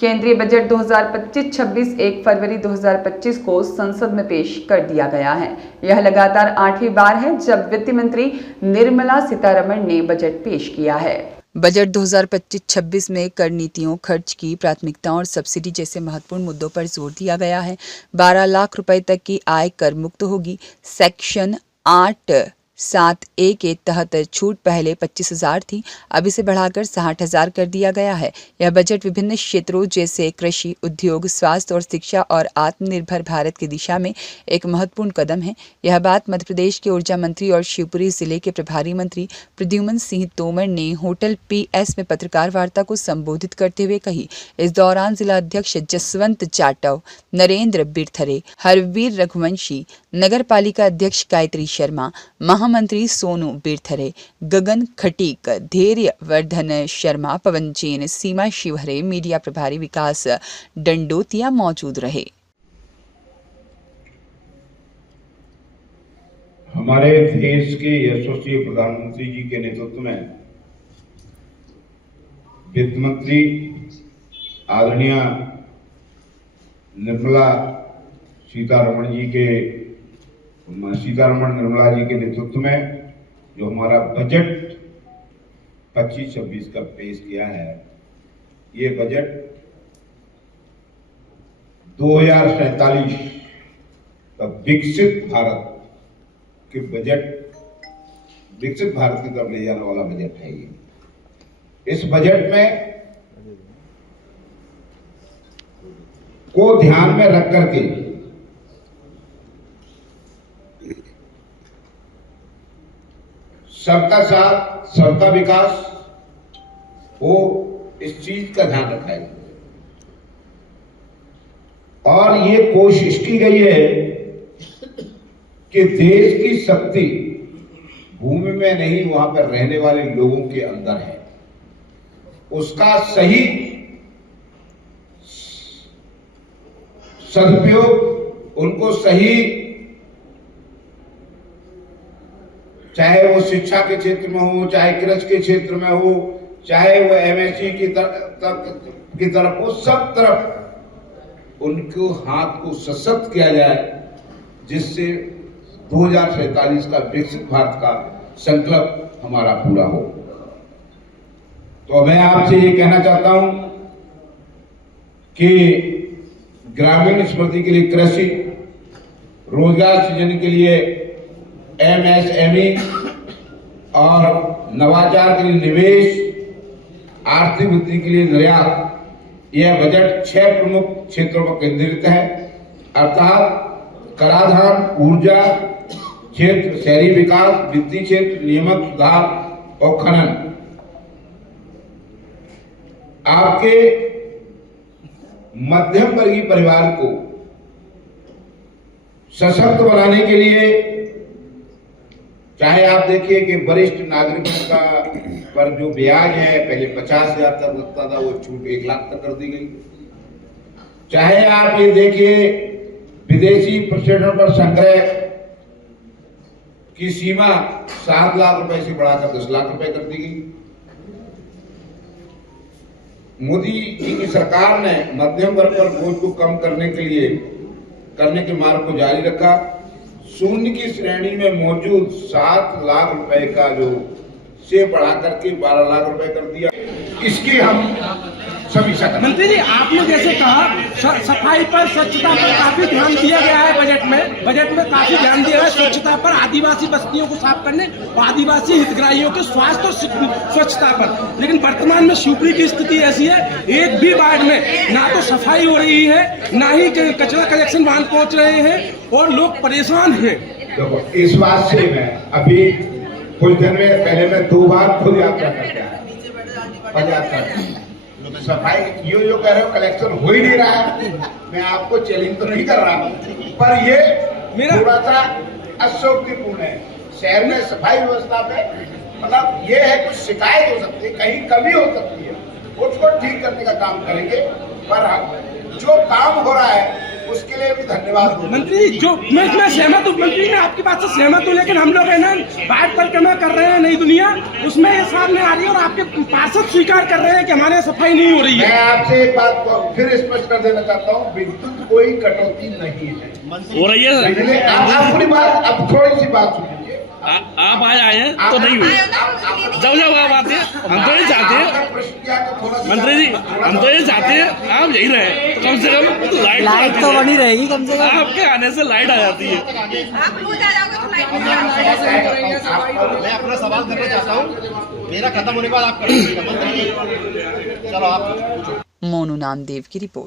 केंद्रीय बजट 2025-26 1 फरवरी 2025 को संसद में पेश कर दिया गया है। यह लगातार 8वीं बार है जब वित्त मंत्री निर्मला सीतारमण ने बजट पेश किया है। बजट 2025-26 में कर नीतियों, खर्च की प्राथमिकताओं और सब्सिडी जैसे महत्वपूर्ण मुद्दों पर जोर दिया गया है। 12 लाख रुपए तक की आय कर मुक्त होगी। सेक्शन 8(7)(a) के तहत छूट पहले 25,000 थी, अब इसे बढ़ाकर 60,000 कर दिया गया है। यह बजट विभिन्न क्षेत्रों जैसे कृषि, उद्योग, स्वास्थ्य और शिक्षा और आत्मनिर्भर भारत की दिशा में एक महत्वपूर्ण कदम है। यह बात मध्य प्रदेश के ऊर्जा मंत्री और शिवपुरी जिले के प्रभारी मंत्री प्रद्युम्न सिंह तोमर ने होटल PS में पत्रकार वार्ता को संबोधित करते हुए कही। इस दौरान जिला अध्यक्ष जसवंत जाटव, नरेंद्र बिरथरे, हरवीर रघुवंशी, नगर पालिका अध्यक्ष गायत्री शर्मा, महामंत्री सोनू बिरथरे, गगन खटीक, धैर्य वर्धन शर्मा, पवन जैन, सीमा शिवहरे, मीडिया प्रभारी विकास डंडोतिया मौजूद रहे। हमारे देश के यशस्वी प्रधानमंत्री जी के नेतृत्व में वित्त मंत्री आदरणीय निर्मला सीतारमण निर्मला जी के नेतृत्व में जो हमारा बजट 25-26 का पेश किया है, ये बजट 2047 का विकसित भारत की तरफ ले जाने वाला बजट है। इस बजट में को ध्यान में रख करके सबका साथ, सबका विकास हो, इस चीज का ध्यान रखा है। और ये कोशिश की गई है कि देश की शक्ति भूमि में नहीं, वहां पर रहने वाले लोगों के अंदर है। उसका सही सदुपयोग, उनको सही, चाहे वो शिक्षा के क्षेत्र में हो, चाहे कृषि के क्षेत्र में हो, चाहे वो MSc की तरफ हो, सब तरफ उनको हाथ को सशक्त किया जाए, जिससे 2047 का विकसित भारत का संकल्प हमारा पूरा हो। तो मैं आपसे ये कहना चाहता हूं कि ग्रामीण स्मृति के लिए कृषि, रोजगार सृजन के लिए MSME और नवाचार के लिए निवेश, आर्थिक वृद्धि के लिए निर्यात, यह बजट 6 प्रमुख क्षेत्रों पर केंद्रित है, अर्थात कराधान, ऊर्जा क्षेत्र, शहरी विकास, वित्तीय क्षेत्र, नियामक सुधार और खनन। आपके मध्यम वर्गीय परिवार को सशक्त बनाने के लिए, चाहे आप देखिए कि वरिष्ठ नागरिकों का पर जो ब्याज है पहले 50,000 तक लगता था, वो छूट 1 लाख तक कर दी गई। चाहे आप ये देखिए विदेशी प्रेसिडेंटों पर संग्रह की सीमा 7 लाख रुपए से बढ़ाकर 10 लाख रुपए कर दी गई। मोदी जी की सरकार ने मध्यम वर्ग पर बोझ को कम करने के मार्ग को जारी रखा। शून्य की श्रेणी में मौजूद 7 लाख रुपए का जो से बढ़ा करके 12 लाख रुपए कर दिया। इसकी हम समीक्षा करें। मंत्री जी, आपने जैसे कहा सफाई पर, स्वच्छता पर काफी ध्यान दिया गया है। बजट में काफी ध्यान दिया है स्वच्छता पर, आदिवासी बस्तियों को साफ करने और आदिवासी हितग्राहियों के स्वास्थ्य और स्वच्छता पर। लेकिन वर्तमान में शिवपुरी की स्थिति ऐसी है, एक भी वार्ड में ना तो सफाई हो रही है, ना ही कचरा कलेक्शन वाहन पहुंच रहे हैं और लोग परेशान हैं। तो इस बात से मैं अभी कुछ दिन में पहले मैं 2 बार खुद यात्रा करके आया। सफाई यो कह रहे हो, कलेक्शन हो ही नहीं रहा है। मैं आपको चैलेंज तो नहीं कर रहा हूं, पर ये थोड़ा सा अशोक्तिपूर्ण है। शहर में सफाई व्यवस्था पे मतलब ये है, कुछ शिकायत हो सकती है, कहीं कमी हो सकती है, उसको ठीक करने का काम करेंगे। पर जो काम हो रहा है उसके लिए भी धन्यवाद। मंत्री जो मैं सहमत हूँ, मंत्री मैं आपकी बात से सहमत हूँ, लेकिन हम लोग है ना बाहर परिक्रमा कर रहे हैं नई दुनिया, उसमें ये सामने आ रही है और आपके पार्षद स्वीकार कर रहे हैं कि हमारे यहाँ सफाई नहीं हो रही है। मैं आपसे एक बात को फिर स्पष्ट कर देना चाहता हूँ, विद्युत कोई कटौती नहीं है हो रही है। बिजली। आप पूरी बात, अब थोड़ी सी बात सुनिए। आप आए हैं तो नहीं हुई, जब जब आप आते हैं हम तो ये चाहते हैं मंत्री जी, हम तो ये चाहते हैं आप यही रहे, तो कम से कम लाइट तो बनी रहेगी, कम से कम आपके आने से लाइट आ जाती है। आप रोज आ जाओगे तो लाइट नहीं मैं अपना सवाल करना चाहता हूँ, मेरा खत्म होने के बाद आप करेंगे। चलो आप मोनू नामदेव की रिपोर्ट।